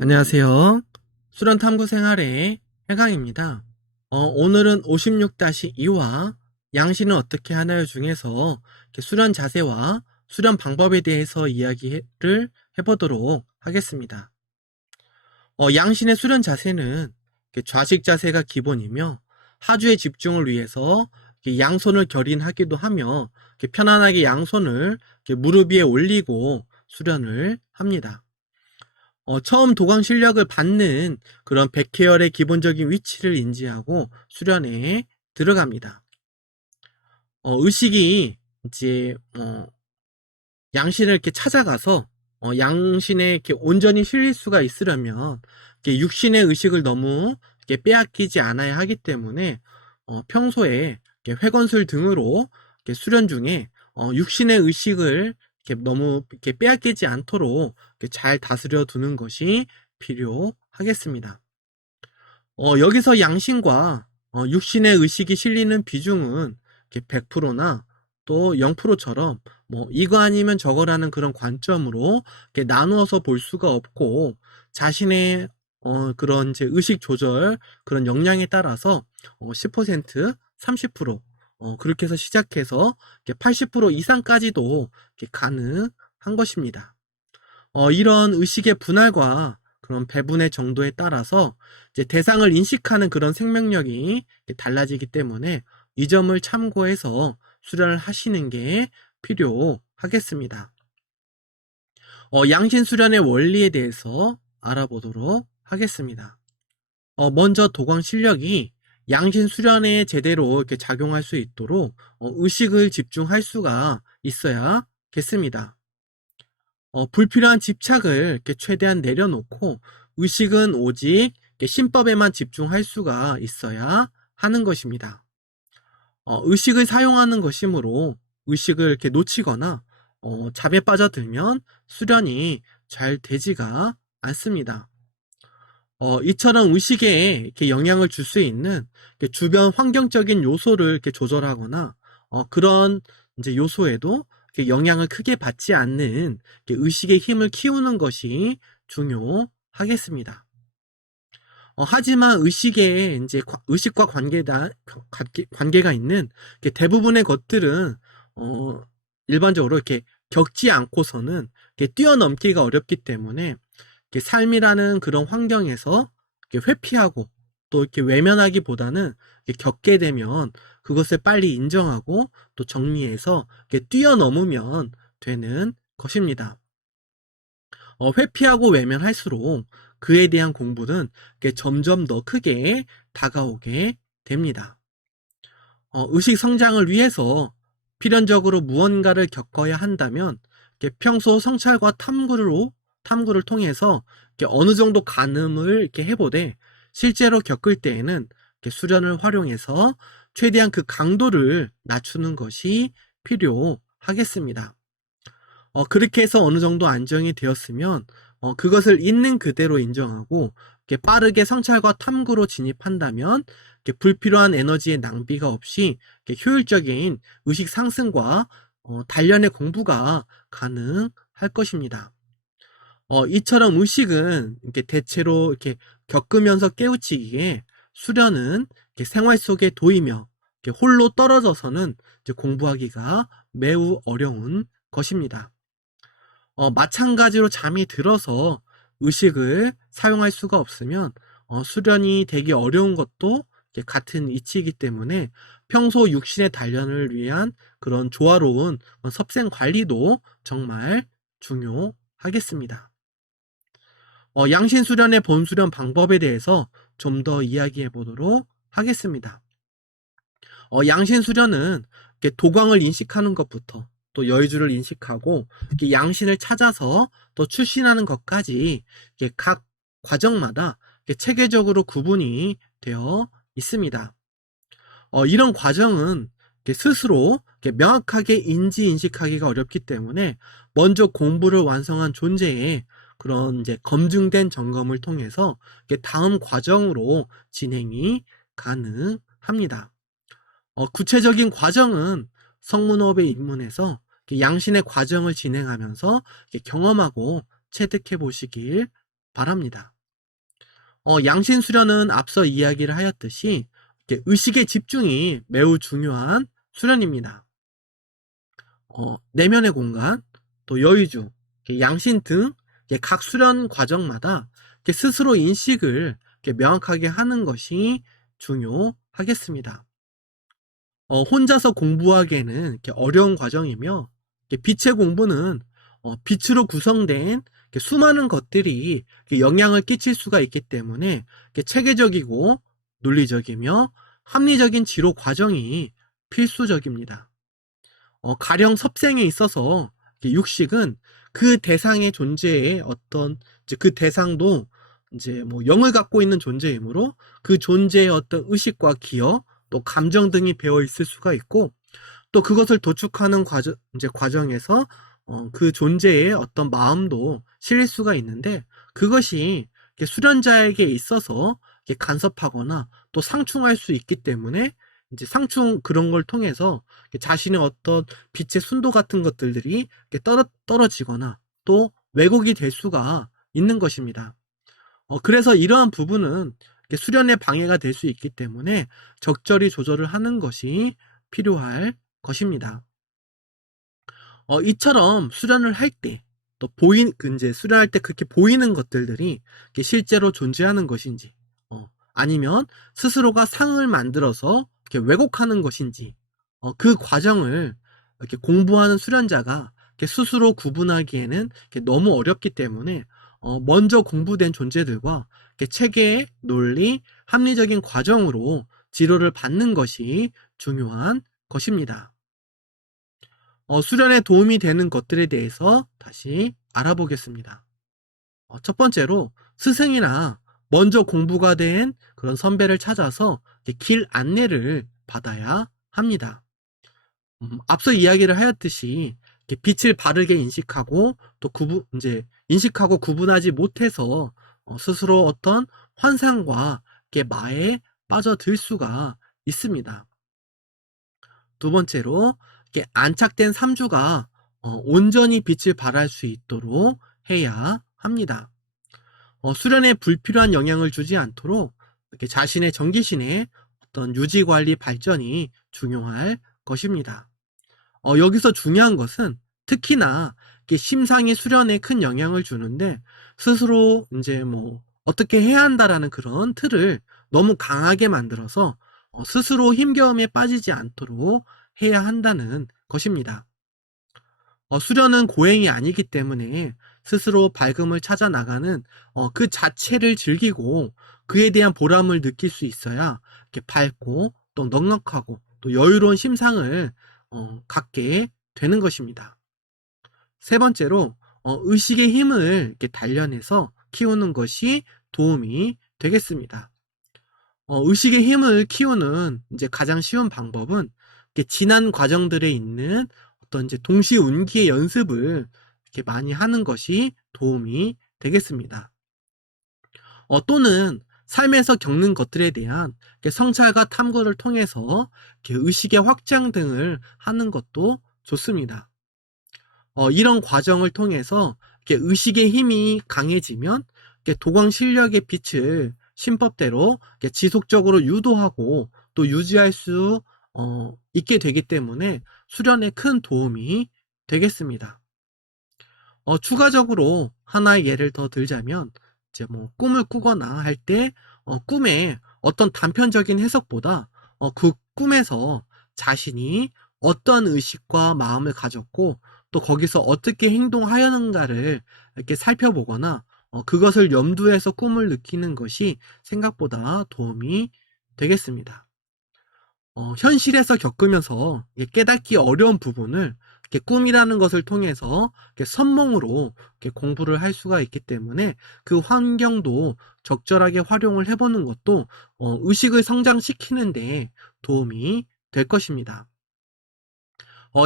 안녕하세요. 수련탐구 생활의 해강입니다. 오늘은 56-2와 양신은 어떻게 하나요 중에서 수련 자세와 수련 방법에 대해서 이야기를 해보도록 하겠습니다. 양신의 수련 자세는 좌식 자세가 기본이며 하주의 집중을 위해서 양손을 결인하기도 하며 편안하게 양손을 무릎 위에 올리고 수련을 합니다. 처음 도강 실력을 받는 그런 백회열의 기본적인 위치를 인지하고 수련에 들어갑니다. 의식이 이제 양신을 이렇게 찾아가서 양신에 이렇게 온전히 실릴 수가 있으려면 이렇게 육신의 의식을 너무 이렇게 빼앗기지 않아야 하기 때문에 평소에 이렇게 회건술 등으로 이렇게 수련 중에 육신의 의식을 이렇게 너무 이렇게 빼앗기지 않도록 이렇게 잘 다스려 두는 것이 필요하겠습니다. 여기서 양신과 육신의 의식이 실리는 비중은 이렇게 100%나 또 0%처럼 뭐 이거 아니면 저거라는 그런 관점으로 이렇게 나누어서 볼 수가 없고 자신의 그런 이제 의식 조절 그런 역량에 따라서 10%, 30% 그렇게 해서 시작해서 80% 이상까지도 이렇게 가능한 것입니다. 이런 의식의 분할과 그런 배분의 정도에 따라서 이제 대상을 인식하는 그런 생명력이 달라지기 때문에 이 점을 참고해서 수련을 하시는 게 필요하겠습니다. 양신 수련의 원리에 대해서 알아보도록 하겠습니다. 먼저 도광 실력이 양신 수련에 제대로 이렇게 작용할 수 있도록 의식을 집중할 수가 있어야겠습니다. 불필요한 집착을 이렇게 최대한 내려놓고 의식은 오직 신법에만 집중할 수가 있어야 하는 것입니다. 의식을 사용하는 것이므로 의식을 이렇게 놓치거나 잠에 빠져들면 수련이 잘 되지가 않습니다. 이처럼 의식에 이렇게 영향을 줄 수 있는 주변 환경적인 요소를 이렇게 조절하거나 그런 이제 요소에도 이렇게 영향을 크게 받지 않는 의식의 힘을 키우는 것이 중요하겠습니다. 하지만 의식에 이제 의식과 관계가 있는 대부분의 것들은 일반적으로 이렇게 겪지 않고서는 뛰어넘기가 어렵기 때문에 삶이라는 그런 환경에서 회피하고 또 이렇게 외면하기보다는 겪게 되면 그것을 빨리 인정하고 또 정리해서 뛰어넘으면 되는 것입니다. 회피하고 외면할수록 그에 대한 공부는 점점 더 크게 다가오게 됩니다. 의식 성장을 위해서 필연적으로 무언가를 겪어야 한다면 평소 성찰과 탐구를 통해서 어느 정도 가늠을 이렇게 해보되 실제로 겪을 때에는 수련을 활용해서 최대한 그 강도를 낮추는 것이 필요하겠습니다. 그렇게 해서 어느 정도 안정이 되었으면 그것을 있는 그대로 인정하고 빠르게 성찰과 탐구로 진입한다면 불필요한 에너지의 낭비가 없이 효율적인 의식 상승과 단련의 공부가 가능할 것입니다. 이처럼 의식은 대체로 겪으면서 깨우치기에 수련은 생활 속에 도이며 홀로 떨어져서는 공부하기가 매우 어려운 것입니다. 마찬가지로 잠이 들어서 의식을 사용할 수가 없으면 수련이 되기 어려운 것도 같은 이치이기 때문에 평소 육신의 단련을 위한 그런 조화로운 섭생 관리도 정말 중요하겠습니다. 양신 수련의 본수련 방법에 대해서 좀 더 이야기해 보도록 하겠습니다. 양신 수련은 도광을 인식하는 것부터 또 여의주를 인식하고 양신을 찾아서 또 출신하는 것까지 각 과정마다 체계적으로 구분이 되어 있습니다. 이런 과정은 스스로 명확하게 인지인식하기가 어렵기 때문에 먼저 공부를 완성한 존재의 그런 이제 검증된 점검을 통해서 다음 과정으로 진행이 가능합니다. 구체적인 과정은 성문호흡에 입문해서 양신의 과정을 진행하면서 경험하고 체득해 보시길 바랍니다. 양신 수련은 앞서 이야기를 하였듯이 이렇게 의식의 집중이 매우 중요한 수련입니다. 내면의 공간, 또 여의주, 양신 등 각 수련 과정마다 스스로 인식을 명확하게 하는 것이 중요하겠습니다. 혼자서 공부하기에는 어려운 과정이며, 빛의 공부는 빛으로 구성된 수많은 것들이 영향을 끼칠 수가 있기 때문에 체계적이고 논리적이며 합리적인 지로 과정이 필수적입니다. 가령 섭생에 있어서 육식은 그 대상의 존재에 이제 그 대상도 이제 뭐 영을 갖고 있는 존재이므로 그 존재의 어떤 의식과 기억, 또 감정 등이 배어 있을 수가 있고, 또 그것을 도축하는 과정에서 그 존재의 어떤 마음도 실릴 수가 있는데, 그것이 수련자에게 있어서 간섭하거나 또 상충할 수 있기 때문에 이제 상충 그런 걸 통해서 자신의 어떤 빛의 순도 같은 것들이 떨어지거나 또 왜곡이 될 수가 있는 것입니다. 그래서 이러한 부분은 수련에 방해가 될 수 있기 때문에 적절히 조절을 하는 것이 필요할 것입니다. 이처럼 수련을 할 때, 또 이제 수련할 때 그렇게 보이는 것들이 실제로 존재하는 것인지, 아니면 스스로가 상을 만들어서 이렇게 왜곡하는 것인지, 그 과정을 이렇게 공부하는 수련자가 스스로 구분하기에는 너무 어렵기 때문에 먼저 공부된 존재들과 체계의 논리, 합리적인 과정으로 지도를 받는 것이 중요한 것입니다. 수련에 도움이 되는 것들에 대해서 다시 알아보겠습니다. 첫 번째로 스승이나 먼저 공부가 된 그런 선배를 찾아서 길 안내를 받아야 합니다. 앞서 이야기를 하였듯이 빛을 바르게 인식하고 또 이제 인식하고 구분하지 못해서 스스로 어떤 환상과 마에 빠져들 수가 있습니다. 두 번째로 안착된 삼주가 온전히 빛을 발할 수 있도록 해야 합니다. 수련에 불필요한 영향을 주지 않도록 이렇게 자신의 정기신의 어떤 유지관리 발전이 중요할 것입니다. 여기서 중요한 것은 특히나 심상이 수련에 큰 영향을 주는데, 스스로 이제 뭐 어떻게 해야 한다라는 그런 틀을 너무 강하게 만들어서 스스로 힘겨움에 빠지지 않도록 해야 한다는 것입니다. 수련은 고행이 아니기 때문에 스스로 밝음을 찾아 나가는 그 자체를 즐기고 그에 대한 보람을 느낄 수 있어야 이렇게 밝고 또 넉넉하고 또 여유로운 심상을 갖게 되는 것입니다. 세 번째로 의식의 힘을 이렇게 단련해서 키우는 것이 도움이 되겠습니다. 의식의 힘을 키우는 이제 가장 쉬운 방법은 지난 과정들에 있는 어떤 이제 동시운기의 연습을 이렇게 많이 하는 것이 도움이 되겠습니다. 또는 삶에서 겪는 것들에 대한 성찰과 탐구를 통해서 의식의 확장 등을 하는 것도 좋습니다. 이런 과정을 통해서 의식의 힘이 강해지면 도광 실력의 빛을 신법대로 지속적으로 유도하고 또 유지할 수 있게 되기 때문에 수련에 큰 도움이 되겠습니다. 추가적으로 하나의 예를 더 들자면, 이제 뭐 꿈을 꾸거나 할 때 꿈의 어떤 단편적인 해석보다 그 꿈에서 자신이 어떤 의식과 마음을 가졌고 또 거기서 어떻게 행동하였는가를 이렇게 살펴보거나 그것을 염두해서 꿈을 느끼는 것이 생각보다 도움이 되겠습니다. 현실에서 겪으면서 깨닫기 어려운 부분을 꿈이라는 것을 통해서 선몽으로 공부를 할 수가 있기 때문에 그 환경도 적절하게 활용을 해보는 것도 의식을 성장시키는 데 도움이 될 것입니다.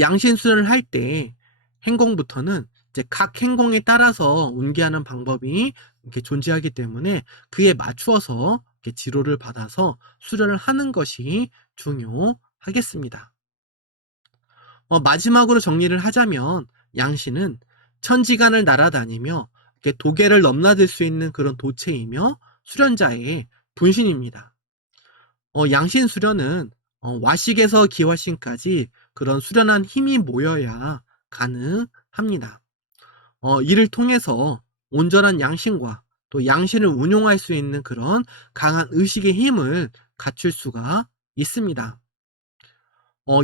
양신 수련을 할 때 행공부터는 이제 각 행공에 따라서 운기하는 방법이 이렇게 존재하기 때문에 그에 맞추어서 이렇게 지도를 받아서 수련을 하는 것이 중요하겠습니다. 마지막으로 정리를 하자면 양신은 천지간을 날아다니며 이렇게 도계를 넘나들 수 있는 그런 도체이며 수련자의 분신입니다. 양신 수련은 와식에서 기화신까지 그런 수련한 힘이 모여야 가능합니다. 이를 통해서 온전한 양신과 또 양신을 운용할 수 있는 그런 강한 의식의 힘을 갖출 수가 있습니다.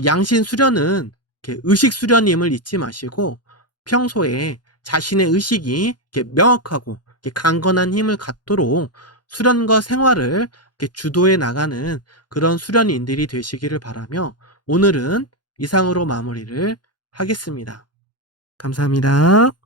양신 수련은 이렇게 의식 수련임을 잊지 마시고 평소에 자신의 의식이 이렇게 명확하고 이렇게 강건한 힘을 갖도록 수련과 생활을 이렇게 주도해 나가는 그런 수련인들이 되시기를 바라며 오늘은 이상으로 마무리를 하겠습니다. 감사합니다.